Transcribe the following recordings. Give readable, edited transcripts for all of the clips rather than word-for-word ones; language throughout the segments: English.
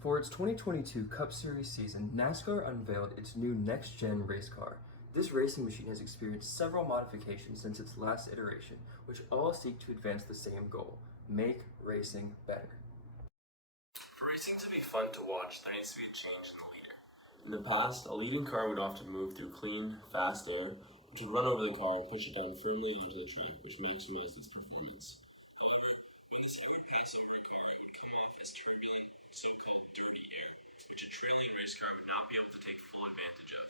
For its 2022 Cup Series season, NASCAR unveiled its new Next Gen race car. This racing machine has experienced several modifications since its last iteration, which all seek to advance the same goal: make racing better. For racing to be fun to watch, there needs to be a change in the leader. In the past, a leading car would often move through clean, fast air, which would run over the car and push it down firmly into the track, which maximized its performance. When this air passed through your car, it would come off as turbulent, so-called dirty air, which a trailing race car would not be able to take full advantage of.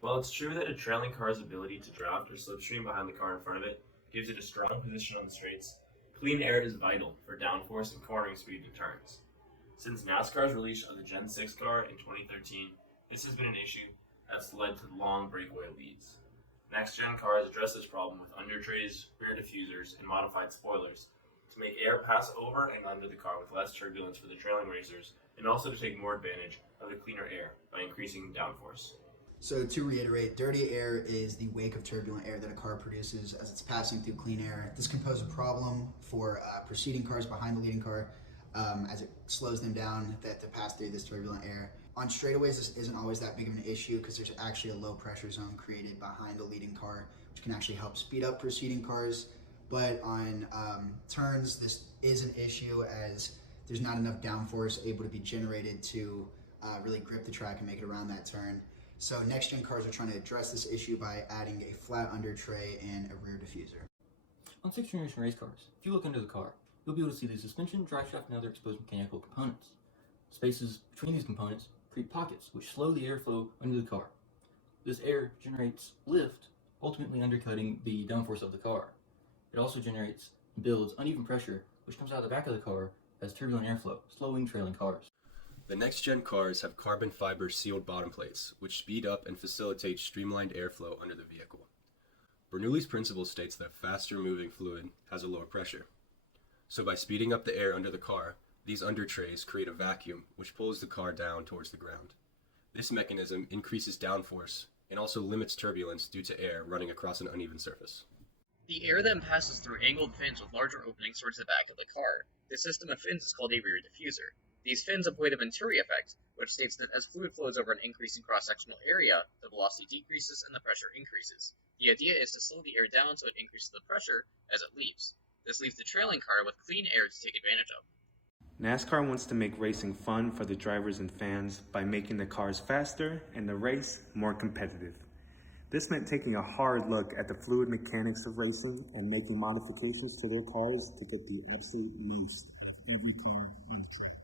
While it's true that a trailing car's ability to draft or slipstream behind the car in front of it gives it a strong position on the straights, clean air is vital for downforce and cornering speed in turns. Since NASCAR's release of the Gen 6 car in 2013, this has been an issue that's led to long breakaway leads. Next Gen cars address this problem with undertrays, rear diffusers, and modified spoilers to make air pass over and under the car with less turbulence for the trailing racers, and also to take more advantage of the cleaner air by increasing downforce. So to reiterate, dirty air is the wake of turbulent air that a car produces as it's passing through clean air. This can pose a problem for preceding cars behind the leading car as it slows them down to pass through this turbulent air. On straightaways, this isn't always that big of an issue because there's actually a low pressure zone created behind the leading car, which can actually help speed up preceding cars. But on turns, this is an issue as there's not enough downforce able to be generated to really grip the track and make it around that turn. So next gen cars are trying to address this issue by adding a flat under tray and a rear diffuser. On 6th generation race cars, if you look under the car, you'll be able to see the suspension, driveshaft, and other exposed mechanical components. Spaces between these components create pockets which slow the airflow under the car. This air generates lift, ultimately undercutting the downforce of the car. It also generates and builds uneven pressure, which comes out the back of the car as turbulent airflow, slowing trailing cars. The next-gen cars have carbon fiber sealed bottom plates, which speed up and facilitate streamlined airflow under the vehicle. Bernoulli's principle states that faster-moving fluid has a lower pressure. So by speeding up the air under the car, these undertrays create a vacuum which pulls the car down towards the ground. This mechanism increases downforce and also limits turbulence due to air running across an uneven surface. The air then passes through angled fins with larger openings towards the back of the car. This system of fins is called a rear diffuser. These fins avoid a Venturi effect, which states that as fluid flows over an increasing cross-sectional area, the velocity decreases and the pressure increases. The idea is to slow the air down so it increases the pressure as it leaves. This leaves the trailing car with clean air to take advantage of. NASCAR wants to make racing fun for the drivers and fans by making the cars faster and the race more competitive. This meant taking a hard look at the fluid mechanics of racing and making modifications to their cars to get the absolute most of every car on the track.